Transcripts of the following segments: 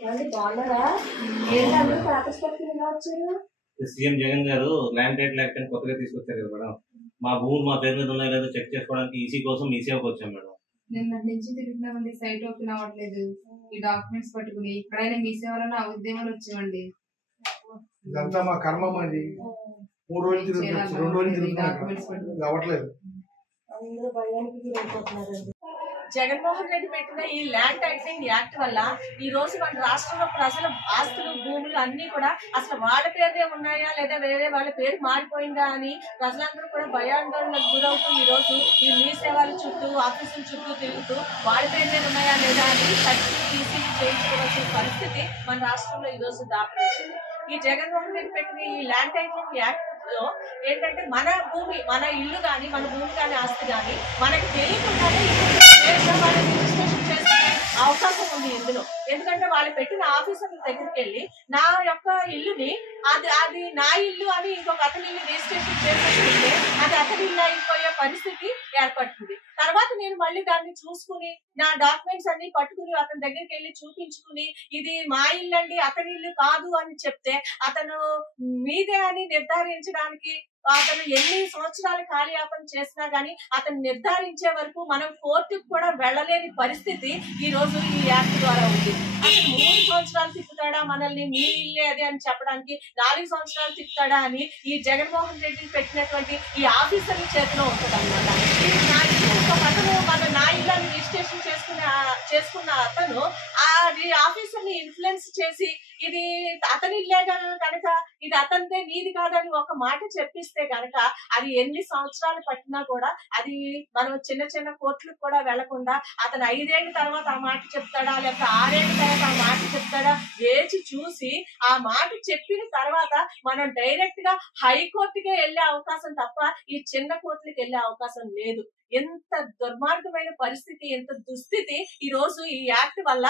CM Jagan గారు land title act అని కొత్తగా తీసుకొచ్చారు కదా మేడం. మా భూములు మా పేరు మీద ఉన్నాయి లేదా చెక్ చేసుకోవడానికి ఈసీ కోసం ఈ సేవకు వచ్చాం మేడం. నిన్న నుంచి తిరుగుతున్నామండి, సైట్ ఓపెన్ అవ్వట్లేదు. ఈ డాక్యుమెంట్స్ పట్టుకుని ఇక్కడైనా మీ సేవలను ఉద్యమాలు వచ్చామండి. ఇదంతా మా కర్మ. అది 3 రోజులు తిరుగుతున్నాం, 2 రోజులు తిరుగుతున్నాం, అవ్వట్లేదు. జగన్మోహన్ రెడ్డి పెట్టిన ఈ ల్యాండ్ టైటిలింగ్ యాక్ట్ వల్ల ఈ రోజు మన రాష్ట్రంలో ప్రజల ఆస్తులు భూములు అన్ని కూడా అసలు వాళ్ళ పేరునే ఉన్నాయా లేదా వేరే వాళ్ళ పేరు మారిపోయిందా అని ప్రజలందరూ కూడా భయాందోళనకు గురవుతూ ఈ రోజు ఈ మీ సేవల చుట్టూ ఆఫీసుల చుట్టూ తిరుగుతూ వాళ్ళ పేరునే ఉన్నాయా లేదా అని ఈసీలు చేయించుకోవాల్సిన పరిస్థితి మన రాష్ట్రంలో ఈ రోజు దాపరించింది. ఈ జగన్మోహన్ రెడ్డి పెట్టిన ఈ ల్యాండ్ టైటిలింగ్ యాక్ట్ లో ఏంటంటే మన భూమి, మన ఇల్లు కానీ, మన భూమి కానీ, ఆస్తి కానీ మనకి తెలియకుండానే రిజిస్ట్రేషన్ చేసుకునే అవకాశం ఉంది ఇందులో. ఎందుకంటే వాళ్ళు పెట్టిన ఆఫీసర్ల దగ్గరికి వెళ్ళి నా యొక్క ఇల్లుని అది నా ఇల్లు అని ఇంకొక అతని ఇల్లు రిజిస్ట్రేషన్ చేసుకుంటే అది అతని ఇల్లు అయిపోయే పరిస్థితి ఏర్పడుతుంది. తర్వాత నేను మళ్ళీ దాన్ని చూసుకుని నా డాక్యుమెంట్స్ అన్ని పట్టుకుని అతని దగ్గరికి వెళ్ళి చూపించుకుని ఇది మా ఇల్లు అండి, అతని ఇల్లు కాదు అని చెప్తే అతను మీదే అని నిర్ధారించడానికి అతను ఎన్ని సంవత్సరాలు కాలయాపన చేసినా గానీ అతను నిర్ధారించే వరకు మనం కోర్టుకు కూడా వెళ్ళలేని పరిస్థితి ఈ రోజు ఈ యాక్ట్ ద్వారా ఉంది. అసలు 3 సంవత్సరాలు తిప్పుతాడా మనల్ని, మీ ఇల్లే అదే అని చెప్పడానికి 4 సంవత్సరాలు తిప్పుతాడా అని ఈ జగన్మోహన్ రెడ్డి పెట్టినటువంటి ఈ ఆఫీసర్ల చేతిలో ఉంటుంది అనమాట. అతను నా ఇల్లు రిజిస్ట్రేషన్ చేసుకున్న అతను ఆ ఆఫీసర్ ని ఇన్ఫ్లుయెన్స్ చేసి ఇది అతని ఇల్లే కనుక ఇది అతనిదే నీది కాదని ఒక మాట చెప్పిస్తే గనక అది ఎన్ని సంవత్సరాలు పట్టినా కూడా అది మనం చిన్న చిన్న కోర్టులకు కూడా వెళ్లకుండా అతను 5 ఏళ్ల తర్వాత ఆ మాట చెప్తాడా లేకపోతే 6 ఏళ్ల తర్వాత ఆ మాట చెప్తాడా వేచి చూసి ఆ మాట చెప్పిన తర్వాత మనం డైరెక్ట్ గా హైకోర్టుకే వెళ్లే అవకాశం తప్ప ఈ చిన్న కోర్టులకు వెళ్లే అవకాశం లేదు. ఎంత దుర్మార్గమైన పరిస్థితి, ఎంత దుస్థితి ఈ రోజు ఈ యాక్ట్ వల్ల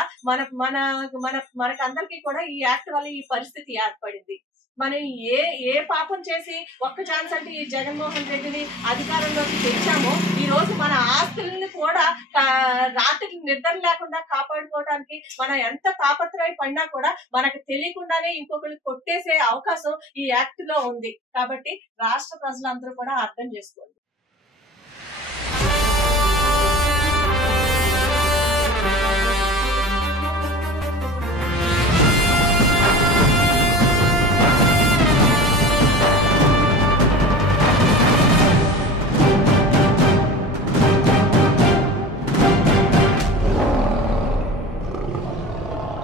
మనకందరికీ కూడా ఈ యాక్ట్ వల్ల ఈ పరిస్థితి ఏర్పడింది. మనం ఏ పాపం చేసి ఒక్క ఛాన్స్ అంటే ఈ జగన్మోహన్ రెడ్డిని అధికారంలోకి తెచ్చామో ఈ రోజు మన ఆస్తుల్ని కూడా రాత్రి నిద్ర లేకుండా కాపాడుకోవడానికి మనం ఎంత తాపత్రయపడినా కూడా మనకు తెలియకుండానే ఇంకొకరికి కొట్టేసే అవకాశం ఈ యాక్ట్ లో ఉంది. కాబట్టి రాష్ట్ర ప్రజలందరూ కూడా అర్థం చేసుకోండి.